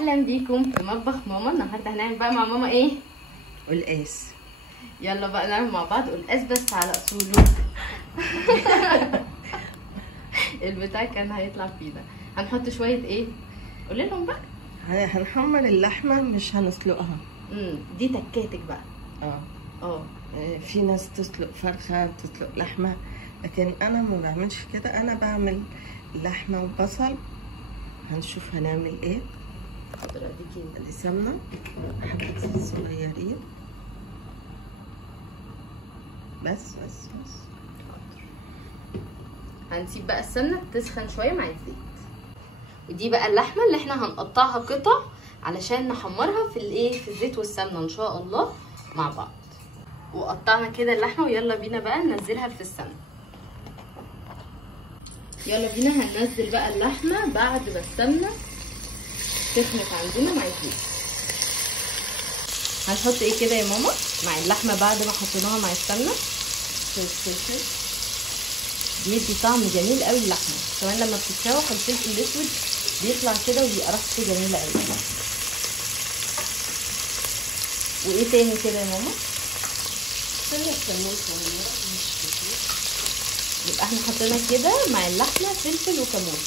اهلا بيكم في مطبخ ماما. النهارده هنعمل بقى مع ماما ايه؟ قلقاس. يلا بقى نعمل مع بعض قلقاس بس على اصوله. البتاع كان هيطلع فينا. هنحط شويه ايه؟ قولي لهم بقى. هنحمر اللحمه مش هنسلقها. دي تكاتك بقى. اه في ناس تسلق فرخه، تسلق لحمه، لكن انا ما بعملش كده. انا بعمل لحمه وبصل. هنشوف هنعمل ايه. حاضر اديكي سمنه حبتين صغيرين بس. هنسيب بقى السمنه تسخن شويه مع الزيت. ودي بقى اللحمه اللي احنا هنقطعها قطع علشان نحمرها في الايه، في الزيت والسمنه ان شاء الله مع بعض. وقطعنا كده اللحمه ويلا بينا بقى ننزلها في السمنه. يلا بينا هننزل بقى اللحمه بعد ما السمنه سخنت عندنا مع الزيت. هنحط ايه كده يا ماما مع اللحمه بعد ما حطيناها مع السمنه؟ فلفل. بيدي طعم جميل قوي اللحمه، كمان لما بتتشوح الفلفل الاسود بيطلع كده وبيبقى ريحته جميله قوي. وايه تاني كده يا ماما؟ سنه كمون صغيره مش كتير. يبقى احنا حطينا كده مع اللحمه فلفل وكمون،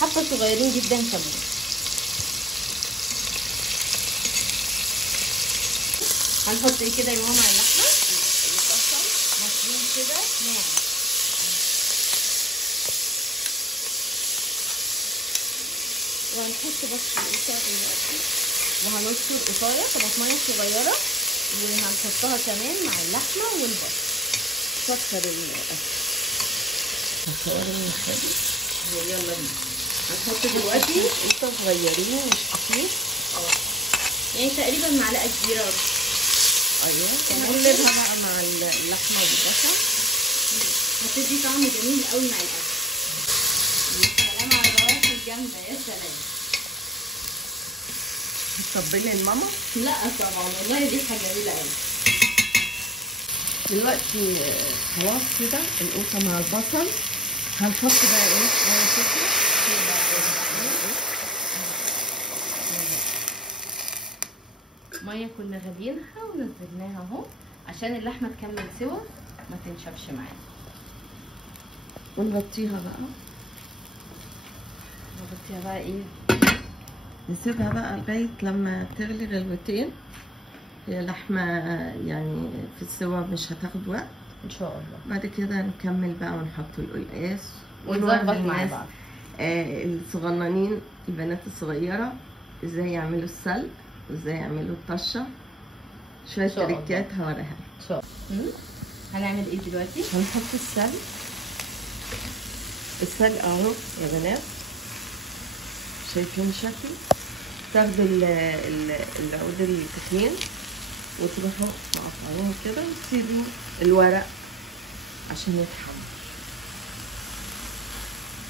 حبه صغيرين جدا كمون. هنحط ايه كده يا ماما مع اللحمه؟ البصل مفروم كده ناعم. وهنحط بس القطع دلوقتي، وهنذكر قطايه طماطميه صغيره وهنحطها كمان مع اللحمه والبصل. سكر الاكل. يلا بينا هنحط دلوقتي قطع صغيرين مش كتير. يعني تقريبا معلقه كبيره بس. ايوه نقلبها بقى مع اللحمه والبصل. هتدي طعم جميل قوي مع الاكل. يا سلام على الروائح الجامده، يا سلام. هتطبلي الماما؟ لا طبعا والله دي حاجه جميله قوي. دلوقتي خلاص كده القوطه مع البصل. هنحط بقى ايه؟ ميه كنا غاليينها ونزلناها اهو عشان اللحمه تكمل سوا ما تنشفش معانا. ونغطيها بقى. نغطيها بقى ايه؟ نسيبها بقى لغايه لما تغلي غلوتين. هي لحمه يعني في السوا مش هتاخد وقت ان شاء الله. بعد كده نكمل بقى ونحط القلقاس ونظبط مع بعض. الصغننين البنات الصغيره ازاي يعملوا السلق وازاي يعملوا الطشه. شويه تريكات هوريها ان شاء الله. هنعمل ايه دلوقتي؟ هنحط السلق اهو يا بنات. شايفين شكله؟ تاخدوا العود التخين وتروحوا مقطعينه كده وتسيبوا الورق عشان يتحمر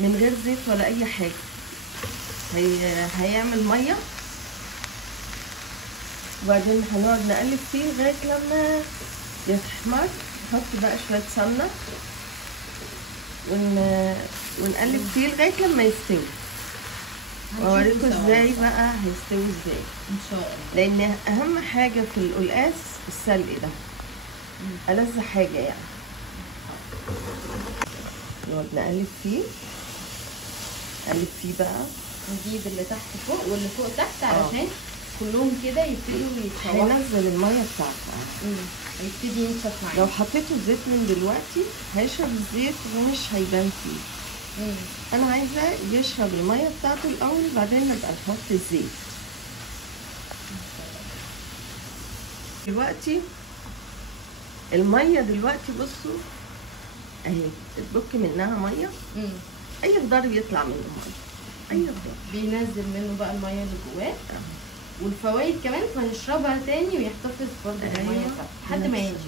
من غير زيت ولا اي حاجه. هيعمل ميه وبعدين هنقعد نقلب فيه لغايه لما يتحمر. نحط بقى شويه سمنه ونقلب فيه لغايه لما يستوي. واوريكم ازاي بقى هيستوي ازاي ان شاء الله، لان اهم حاجه في القلقاس السلق ده. ألذ حاجه يعني. نقعد نقلب فيه بقى. نجيب اللي تحت فوق واللي فوق تحت علشان كلهم كده يبتدوا يتشوحوا. هنزل الميه بتاعتها. هيبتدي ينشف معانا. لو حطيته الزيت من دلوقتي هيشرب الزيت ومش هيبان فيه. انا عايزه يشرب الميه بتاعته الاول بعدين نبقى نحط الزيت. دلوقتي الميه دلوقتي بصوا اهي تبك منها ميه. اي خضار يطلع منه ميه. اي خضار بينزل منه بقى الميه اللي جواه والفوائد كمان، فنشربها تاني ويحتفظ برضه بالميه بتاعته لحد ما ينشف.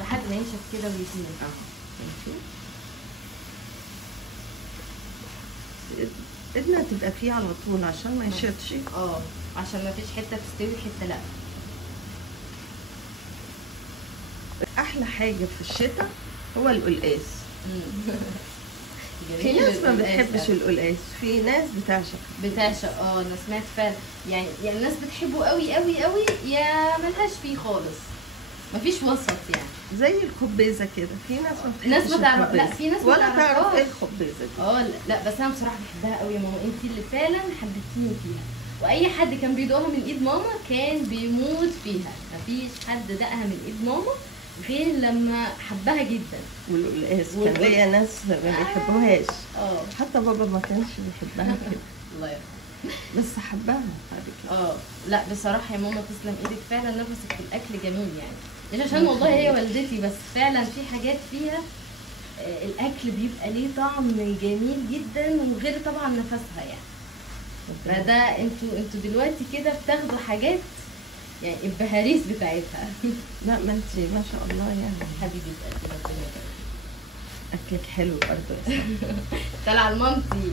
لحد ما ينشف كده ويتنين. ايدنا تبقى فيه على طول عشان ما يشربش. عشان ما فيش حته تستوي حته لا. احلى حاجه في الشتاء هو القلقاس. في ناس ما بتحبش القلقاس، في ناس بتعشق. انا سمعت فعلا يعني الناس بتحبه قوي قوي قوي، يا ملهاش فيه خالص، مفيش وسط يعني. زي الخبيزه كده، في ناس ما تعرف، لا في ناس ولا تعرف ايه الخبيزه دي. لا بس انا بصراحه بحبها قوي يا ماما، انت اللي فعلا حببتيني فيها، واي حد كان بيدوقها من ايد ماما كان بيموت فيها، مفيش حد دقها من ايد ماما غير لما حبها جدا. والقلقاس كان ليا ناس ما بيحبوهاش، حتى بابا ما كانش بيحبها كده. الله يرحمه، بس حبها بعد كده. لا بصراحه يا ماما تسلم ايدك، فعلا نفسك في الاكل جميل يعني، مش عشان والله هي والدتي بس، فعلا في حاجات فيها الاكل بيبقى ليه طعم جميل جدا، وغير طبعا نفسها يعني. فده انتوا دلوقتي كده بتاخدوا حاجات يعني البهاريس بتاعتها. لا ما انت ما شاء الله يعني حبيبه قلبي، ربنا يبارك. اكلك حلو برضه. طالعه لمامتي.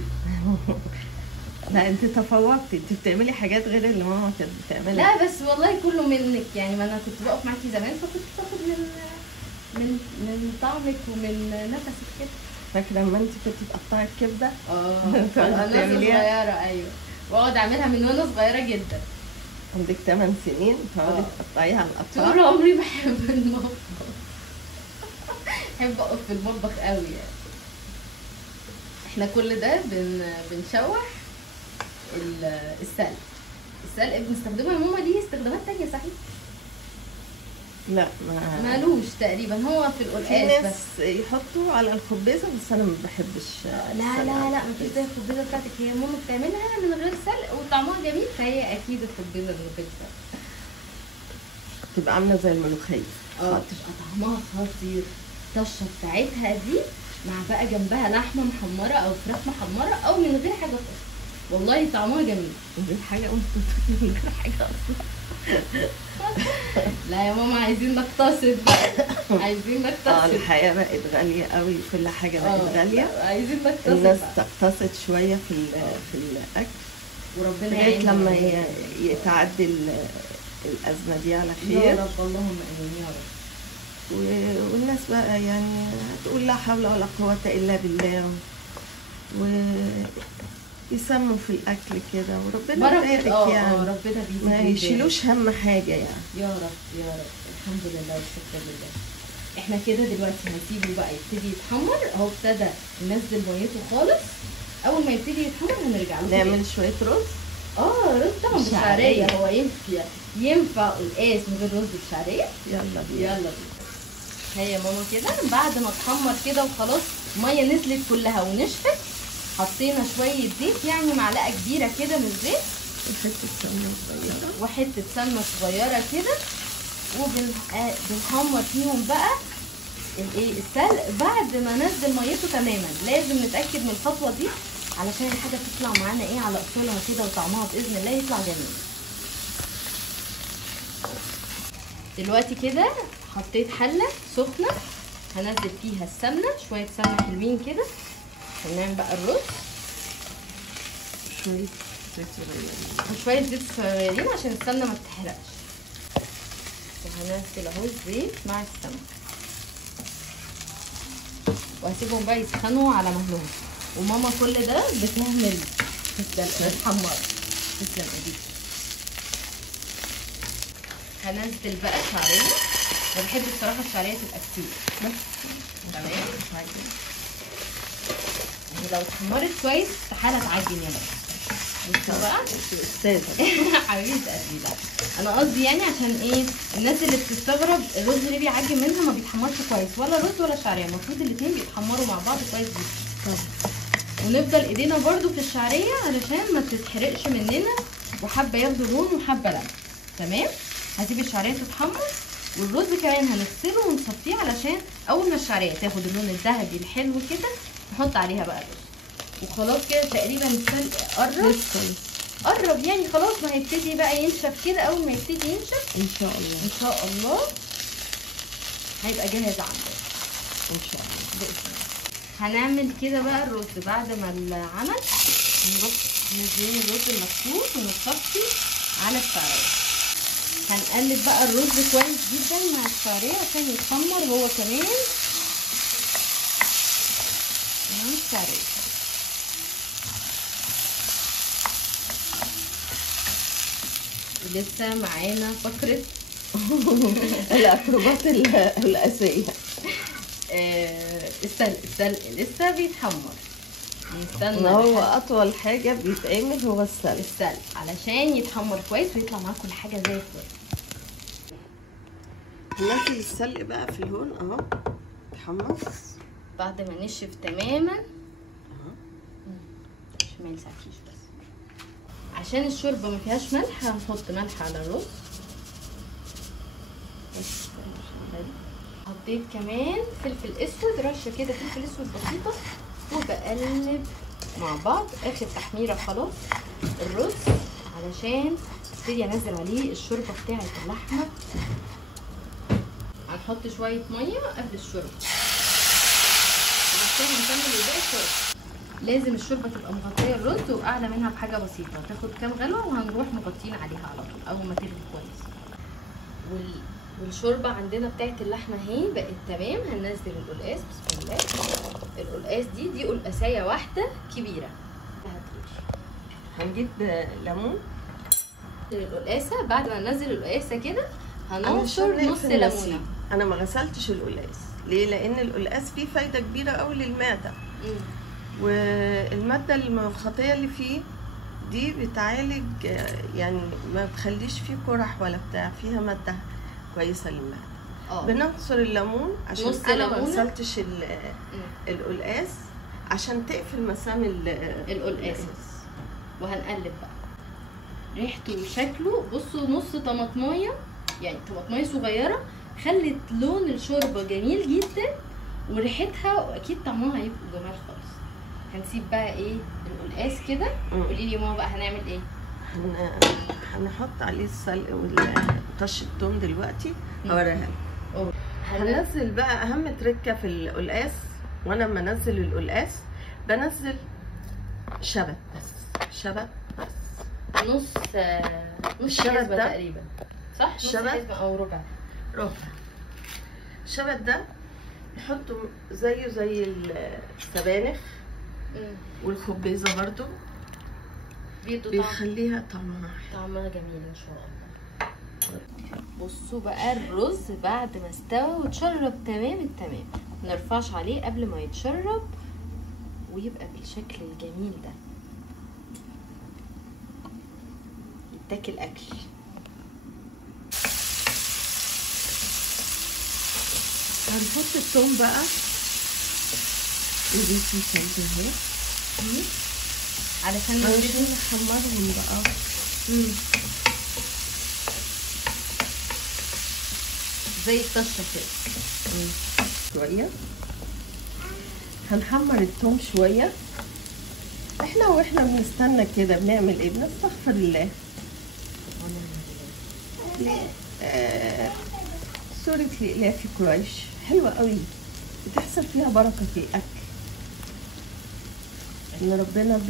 لا انت تفوقتي، انت بتعملي حاجات غير اللي ماما كانت بتعملها. لا بس والله كله منك يعني، ما انا كنت بقف معاكي زمان فكنت باخد من طعمك ومن نفسك كده. فاكره لما انت كنت بتقطعي الكبده؟ انا صغيره، ايوه، واقعد اعملها من وانا صغيره جدا. عندك 8 سنين تقعدي تقطعيها على القطاع؟ طول عمري بحب المطبخ. بحب اقف في المطبخ قوي يعني. احنا كل ده بنشوح السلق بنستخدمها يا ماما، ليه استخدامات تانية صحيح؟ لا مالوش تقريبا، هو في القلقاس في ناس يحطوا على الخبيزه، بس انا ما بحبش. لا مفيش زي الخبيزه بتاعتك، هي ماما بتعملها من غير سلق وطعمها جميل، فهي اكيد الخبيزه من غير سلق تبقى عامله زي الملوخيه. تبقى طعمها خطير. الطشه بتاعتها دي مع بقى جنبها لحمه محمره او فراخ محمره او من غير حاجه خالص، والله طعمها جميل. من غير حاجه من غير حاجه اصلا. لا يا ماما عايزين نقتصد بقى، عايزين نقتصد. الحياه بقت غاليه قوي، كل حاجه بقت غاليه، عايزين نقتصد. الناس تقتصد شويه في الاكل، وربنا لغايه لما يتعدي الازمه دي على خير يا رب. اللهم امين يا رب. والناس بقى يعني تقول لا حول ولا قوه الا بالله، يسموا في الاكل كده، وربنا يبارك يعني. ربنا بيزيد، ما يشيلوش هم حاجه يعني. يا رب الحمد لله والشكر لله. احنا كده دلوقتي هنسيبه بقى يبتدي يتحمر اهو، ابتدى ينزل ميته خالص. اول ما يبتدي يتحمر هنرجع له نعمل شويه رز. رز طبعا بالشعريه. هو ينفع قلقاس من غير رز بالشعريه؟ يلا بينا. هي ماما كده بعد ما اتحمر كده وخلاص الميه نزلت كلها ونشفت، حطينا شويه زيت، يعني معلقه كبيره كده من الزيت، وحته سمنه صغيره كده، وبنحمر فيهم بقى السلق. بعد ما نزل ميته تماما لازم نتاكد من الخطوه دي علشان الحاجه تطلع معانا على اصولها كده، وطعمها باذن الله يطلع جميل. دلوقتي كده حطيت حله سخنه هنزل فيها السمنه، شويه سمنه حلوين كده. هنعمل بقى الرز، شويه زيت صغيرين عشان السمنه ما تتحرقش. وهنزل اهو الزيت مع السمنه، وهسيبهم بقى يسخنوا على مهلهم. وماما كل ده بتعمل بتحمر. تسلم ايديك. هنزل بقى الشعريه، انا بحب بصراحه الشعريه تبقى كتير بس. تمام. لو اتحمرت كويس استحاله تعجن يا ماما. بصوا بقى حبيبه قلبي. لا انا قصدي يعني عشان الناس اللي بتستغرب الرز اللي بيعجن منها ما بيتحمرش كويس، ولا الرز ولا الشعريه، المفروض الاثنين بيتحمروا مع بعض كويس جدا. ونفضل ايدينا برده في الشعريه علشان ما تتحرقش مننا، وحبه ياخدوا لون وحبه لا. تمام. هسيب الشعريه تتحمر، والرز كمان هنغسله ونصفيه علشان اول ما الشعريه تاخد اللون الذهبي الحلو كده نحط عليها بقى الرز. وخلاص كده تقريبا السلق قرب يعني خلاص، ما هيبتدي بقى ينشف كده. اول ما يبتدي ينشف ان شاء الله هيبقى جاهز عندنا ان شاء الله بإذن الله. هنعمل كده بقى الرز بعد ما العمل، نروح نزين الرز المكتوف ونصفي على الشعريه. هنقلب بقى الرز كويس جدا مع الشعريه عشان يتحمر هو كمان. الشعريه. لسه معانا فقره الاكروبات الاساسيه. السلق لسه بيتحمر. نستنى هو اطول حاجه بيتعمل هو السلق علشان يتحمر كويس ويطلع معاك كل حاجه زي الفل. ننزل السلق بقى في الهون اهو اتحمص بعد ما نشف تماما عشان ما يلسعكيش. بس عشان الشوربه ما فيهاش ملح هنحط ملح على الرز. حطيت كمان فلفل اسود، رشه كده فلفل اسود بسيطه، وبقلب مع بعض. اخر تحميره خلاص الرز علشان ابتدي انزل عليه الشوربه بتاعه اللحمه. هنحط شويه ميه قبل الشوربه علشان هنكمل الباقي الشوربه. لازم الشوربه تبقى مغطيه الرز واعلى منها بحاجه بسيطه، تاخد كام غلوه وهنروح مغطين عليها على طول اول ما تغلي كويس. والشوربه عندنا بتاعت اللحمه اهي بقت تمام. هننزل القلقاس بسم الله. القلقاس دي قلقاسيه واحده كبيره. هنجيب ليمون القلقاسه. بعد ما ننزل القلقاسه كده هنعصر نص ليمونه. انا ما غسلتش القلقاس ليه؟ لان القلقاس فيه فايده كبيره قوي للمعده. والماده المخاطيه اللي فيه دي بتعالج، يعني ما بتخليش فيه قرح ولا بتاع، فيها ماده كويسه للمعده. بنعصر الليمون عشان انا ما غسلتش القلقاس عشان تقفل مسام القلقاس. وهنقلب بقى ريحته وشكله. بصوا نص طماطمايه، يعني طماطمايه صغيره خلت لون الشوربه جميل جدا وريحتها، واكيد طعمها هيبقى جمال خالص. هنسيب بقى ايه القلقاس كده. قولي لي ماما بقى هنعمل ايه؟ هنحط عليه السلق وطش الثوم دلوقتي هوريها لكم. هنزل بقى اهم تركه في القلقاس. وانا لما انزل القلقاس بنزل شبت بس نص حزمه تقريبا، صح؟ نص حزمه او ربع. الشبت ده نحطه زيه زي السبانخ والخبيزه برضو، بيخليها طعمها جميل ان شاء الله. بصوا بقى الرز بعد ما استوى وتشرب تمام التمام، منرفعش عليه قبل ما يتشرب ويبقى بالشكل الجميل ده، يتاكل اكل. هنحط الثوم بقى ودي الثوم اهي علشان نحمرهم بقى. زي الطشه كده شويه. هنحمر الثوم شويه. واحنا بنستنى كده بنعمل ايه؟ بنستغفر الله. سورة لإلاف قريش حلوة قوي، بتحصل فيها بركة في الأكل، إن ربنا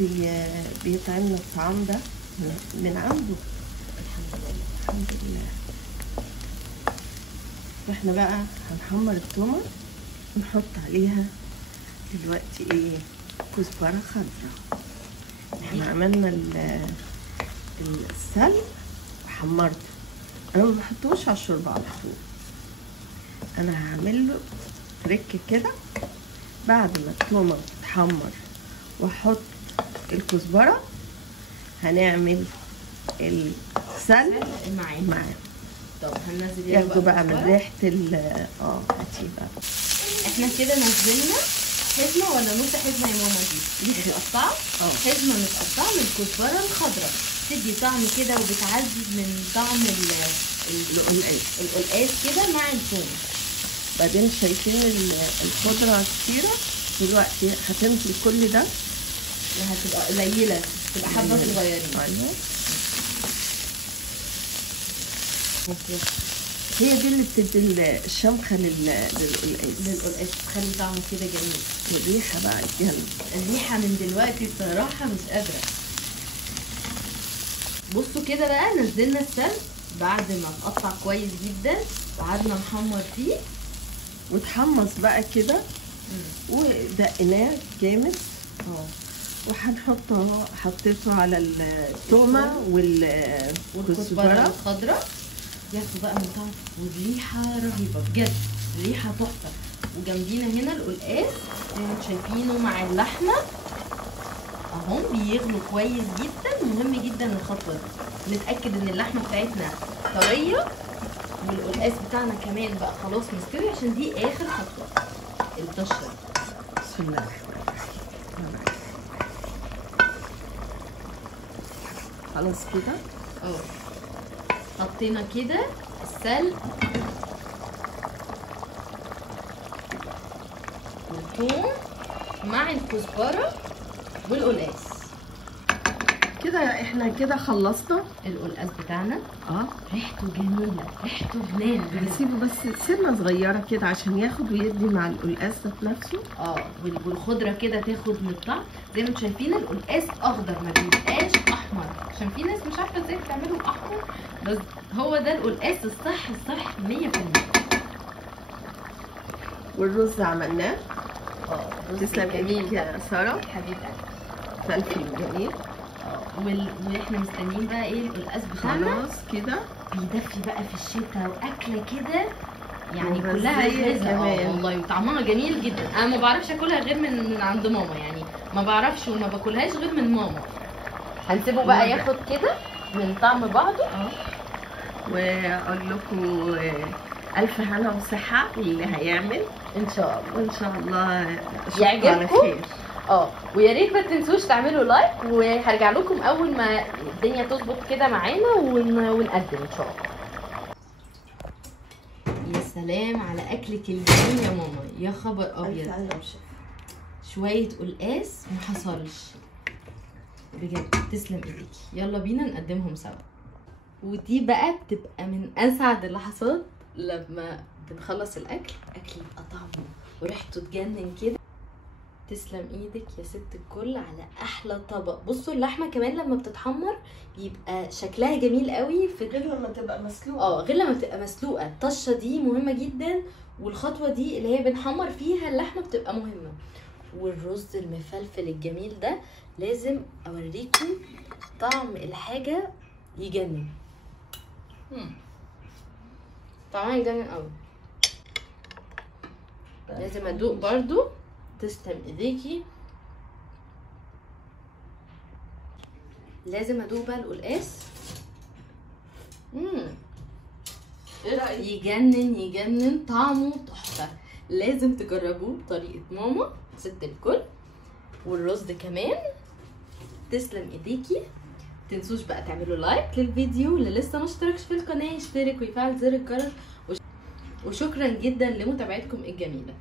بيطعمنا الطعام ده من عنده. الحمد لله. واحنا بقى هنحمر التومة ونحط عليها دلوقتي ايه؟ كزبرة خضراء. احنا عملنا السلق وحمرته. انا ما بحطوش على الشوربة على طول، انا هعمل له تريك كده. بعد ما التومة تتحمر واحط الكزبرة هنعمل السلق معاه. طب هننزل ايه ياخدوا بقى من ريحة هاتي بقى. احنا كده نزلنا حزمة ولا نص حزمة يا ماما؟ دي متقطعة، حزمة متقطعة من الكزبرة الخضراء، تدي طعم كده وبتعزز من طعم القلقاس كده مع الثوم. بعدين شايفين الخضرة كتيرة دلوقتي هتنزل كل ده وهتبقى قليلة، تبقى حبة صغيرين. هي دي اللي بتدي الشمخة للقلقاس، تخلي طعمه كده جميل. والريحة بقى الجنة. الريحة من دلوقتي الصراحة مش قادرة. بصوا كده بقى نزلنا السلق بعد ما اتقطع كويس جدا وقعدنا نحمر فيه وتحمص بقى كده. دقناه جامد وهنحطه، حطيته على التومه والكزبره الخضراء. ياخدوا بقى من طعم والريحه رهيبه بجد، ريحه تحفه. وجنبينا هنا القلقاس زي ما انتم شايفينه مع اللحمه اهم بيغلوا كويس جدا. مهم جدا الخطوه دي، نتاكد ان اللحمه بتاعتنا طريه والقلقاس بتاعنا كمان بقى خلاص مستوي، عشان دي اخر خطوه الطشه. بسم الله خلاص كده. حطينا كده السلق والثوم مع الكزبره والقلقاس. كده احنا كده خلصنا القلقاس بتاعنا. ريحته جميله، ريحته جنان. بنسيبه بس سنه صغيره كده عشان ياخد ويدي مع القلقاس ذات نفسه. والخضره كده تاخد من الطعم. زي ما انتم شايفين القلقاس اخضر ما بيبقاش احمر، عشان في ناس مش عارفه ازاي بتعمله احمر، بس هو ده القلقاس الصح 100%. والرز عملناه. تسلم جميل يا ساره حبيبتي. فلفل جميل. واحنا مستنيين بقى ايه القلقاس بتاعنا خلاص كده بيدفي بقى في الشتاء، واكله كده يعني كلها غذاء. والله وطعمها جميل جدا. انا ما بعرفش اكلها غير من عند ماما، يعني ما بعرفش وما باكلهاش غير من ماما. هنسيبه بقى ياخد كده من طعم بعضه. واقول لكم الف هنا وصحه اللي هيعمل ان شاء الله. وان شاء الله يعجبكم. ويا ريت ما تنسوش تعملوا لايك، وهرجع لكم اول ما الدنيا تظبط كده معانا ونقدم ان شاء الله. يا سلام على اكلك الجميل يا ماما، يا خبر ابيض. شويه قلقاس ما حصلش بجد. تسلم ايديكي. يلا بينا نقدمهم سوا. ودي بقى بتبقى من اسعد اللحظات لما بنخلص الاكل يبقى طعمه وريحته تجنن كده. تسلم ايدك يا ست الكل على احلى طبق. بصوا اللحمه كمان لما بتتحمر بيبقى شكلها جميل قوي، في غير لما تبقى مسلوقه. غير لما تبقى مسلوقه. الطشه دي مهمه جدا، والخطوه دي اللي هي بنحمر فيها اللحمه بتبقى مهمه. والرز المفلفل الجميل ده لازم اوريكم طعم الحاجه يجنن. طعمها يجنن قوي. لازم ادوق برضو. تسلم ايديكي. لازم ادوق بقى القلقاس. يجنن طعمه تحفه. لازم تجربوه بطريقه ماما ست الكل. والرز كمان. تسلم ايديكي. متنسوش بقى تعملوا لايك للفيديو، اللي لسه ما اشتركش في القناه يشترك ويفعل زر الجرس. وشكرا جدا لمتابعتكم الجميله.